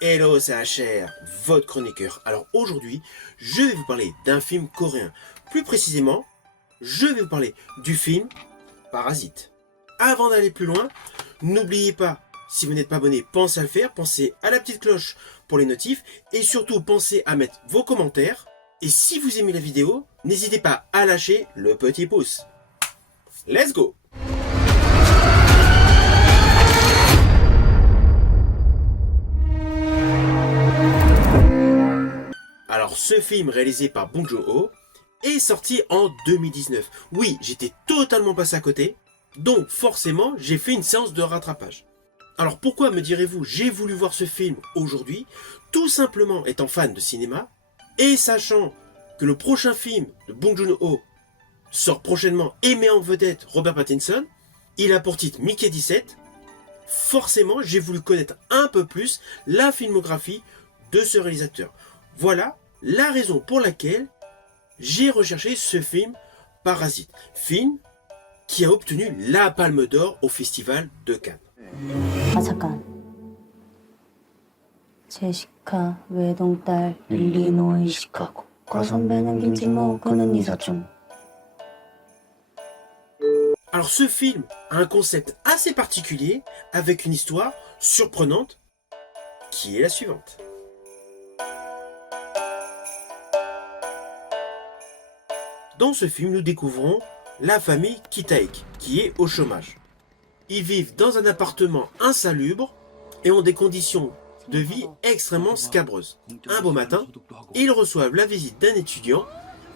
Hello, c'est HR, votre chroniqueur. Alors aujourd'hui, je vais vous parler d'un film coréen. Plus précisément, je vais vous parler du film Parasite. Avant d'aller plus loin, n'oubliez pas, si vous n'êtes pas abonné, pensez à le faire, pensez à la petite cloche pour les notifs et surtout pensez à mettre vos commentaires. Et si vous aimez la vidéo, n'hésitez pas à lâcher le petit pouce. Let's go! Alors ce film réalisé par Bong Joon-ho est sorti en 2019. Oui, j'étais totalement passé à côté, donc forcément j'ai fait une séance de rattrapage. Alors pourquoi me direz-vous j'ai voulu voir ce film aujourd'hui? Tout simplement étant fan de cinéma et sachant que le prochain film de Bong Joon-ho sort prochainement et met en vedette Robert Pattinson, il a pour titre Mickey 17. Forcément j'ai voulu connaître un peu plus la filmographie de ce réalisateur. Voilà la raison pour laquelle j'ai recherché ce film Parasite, film qui a obtenu la Palme d'Or au Festival de Cannes. 아 잠깐. 제시카 외동딸 일리노이 시카고 과선배는 김진모 그는 이사촌. Alors ce film a un concept assez particulier avec une histoire surprenante qui est la suivante. Dans ce film, nous découvrons la famille Kitaek, qui est au chômage. Ils vivent dans un appartement insalubre et ont des conditions de vie extrêmement scabreuses. Un beau matin, ils reçoivent la visite d'un étudiant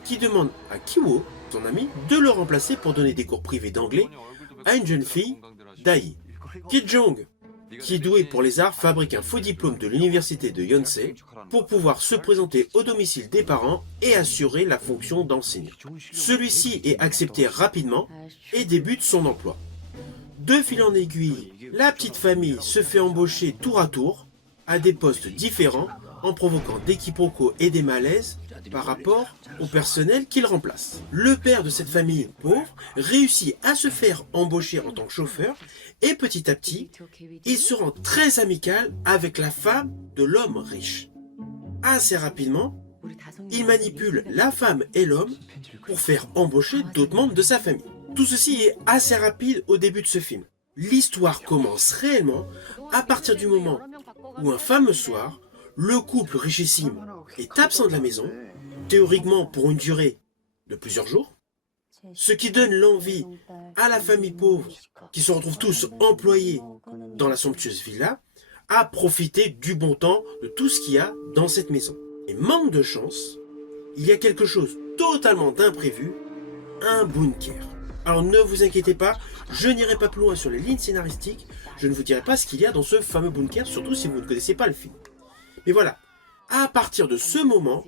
qui demande à Kiwo, son ami, de le remplacer pour donner des cours privés d'anglais à une jeune fille, Dai. Ki Jong, qui est doué pour les arts, fabrique un faux diplôme de l'université de Yonsei pour pouvoir se présenter au domicile des parents et assurer la fonction d'enseignant. Celui-ci est accepté rapidement et débute son emploi. De fil en aiguille, la petite famille se fait embaucher tour à tour à des postes différents en provoquant des quiproquos et des malaises par rapport au personnel qu'il remplace. Le père de cette famille pauvre réussit à se faire embaucher en tant que chauffeur et petit à petit, il se rend très amical avec la femme de l'homme riche. Assez rapidement, il manipule la femme et l'homme pour faire embaucher d'autres membres de sa famille. Tout ceci est assez rapide au début de ce film. L'histoire commence réellement à partir du moment où un fameux soir, le couple richissime est absent de la maison, théoriquement pour une durée de plusieurs jours, ce qui donne l'envie à la famille pauvre, qui se retrouvent tous employés dans la somptueuse villa, à profiter du bon temps de tout ce qu'il y a dans cette maison. Et manque de chance, il y a quelque chose totalement d'imprévu, un bunker. Alors ne vous inquiétez pas, je n'irai pas plus loin sur les lignes scénaristiques, je ne vous dirai pas ce qu'il y a dans ce fameux bunker, surtout si vous ne connaissez pas le film. Mais voilà, à partir de ce moment,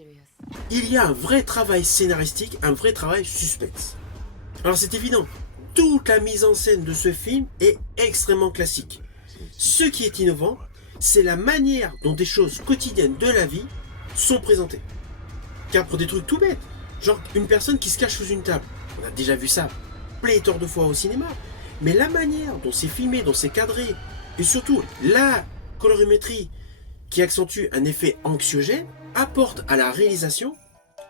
il y a un vrai travail scénaristique, un vrai travail suspense. Alors c'est évident, toute la mise en scène de ce film est extrêmement classique. Ce qui est innovant, c'est la manière dont des choses quotidiennes de la vie sont présentées. Car pour des trucs tout bêtes, genre une personne qui se cache sous une table, on a déjà vu ça pléthore de fois au cinéma, mais la manière dont c'est filmé, dont c'est cadré, et surtout la colorimétrie qui accentue un effet anxiogène, apporte à la réalisation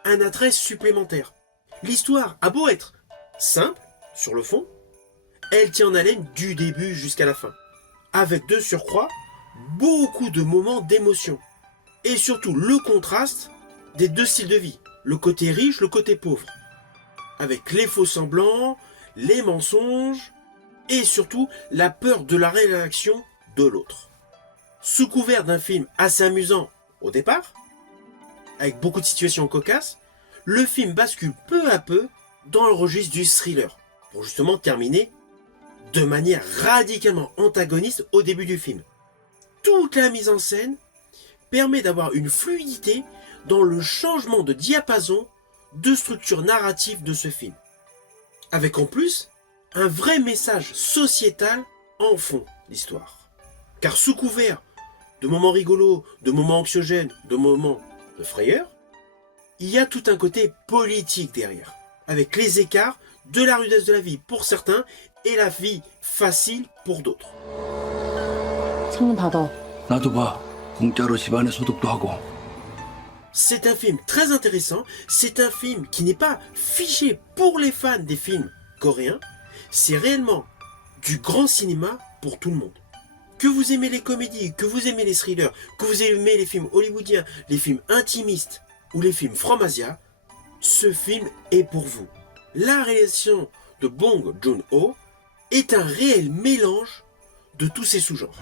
un attrait supplémentaire. L'histoire a beau être simple, sur le fond, elle tient en haleine du début jusqu'à la fin. Avec de surcroît, beaucoup de moments d'émotion. Et surtout le contraste des deux styles de vie. Le côté riche, le côté pauvre. Avec les faux semblants, les mensonges, et surtout la peur de la réaction de l'autre. Sous couvert d'un film assez amusant au départ, avec beaucoup de situations cocasses, le film bascule peu à peu dans le registre du thriller, pour justement terminer de manière radicalement antagoniste au début du film. Toute la mise en scène permet d'avoir une fluidité dans le changement de diapason de structure narrative de ce film. Avec en plus un vrai message sociétal en fond d'histoire. Car sous couvert de moments rigolos, de moments anxiogènes, de moments de frayeur, il y a tout un côté politique derrière, avec les écarts de la rudesse de la vie pour certains et la vie facile pour d'autres. 창문 닫아. 나도 봐. 공짜로 집안의 소득도 하고. C'est un film très intéressant, c'est un film qui n'est pas fiché pour les fans des films coréens, c'est réellement du grand cinéma pour tout le monde. Que vous aimez les comédies, que vous aimez les thrillers, que vous aimez les films hollywoodiens, les films intimistes ou les films From-Asia, ce film est pour vous. La réalisation de Bong Joon-ho est un réel mélange de tous ces sous-genres.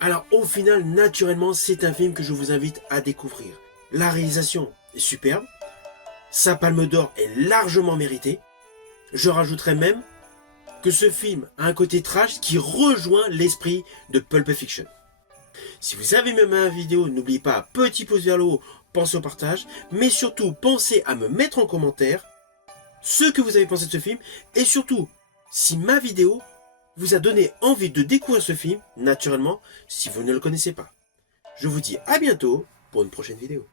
Alors au final, naturellement, c'est un film que je vous invite à découvrir. La réalisation est superbe, sa palme d'or est largement méritée. Je rajouterais même que ce film a un côté trash qui rejoint l'esprit de Pulp Fiction. Si vous avez aimé ma vidéo, n'oubliez pas, petit pouce vers le haut, pensez au partage, mais surtout pensez à me mettre en commentaire ce que vous avez pensé de ce film, et surtout, si ma vidéo vous a donné envie de découvrir ce film, naturellement, si vous ne le connaissez pas. Je vous dis à bientôt pour une prochaine vidéo.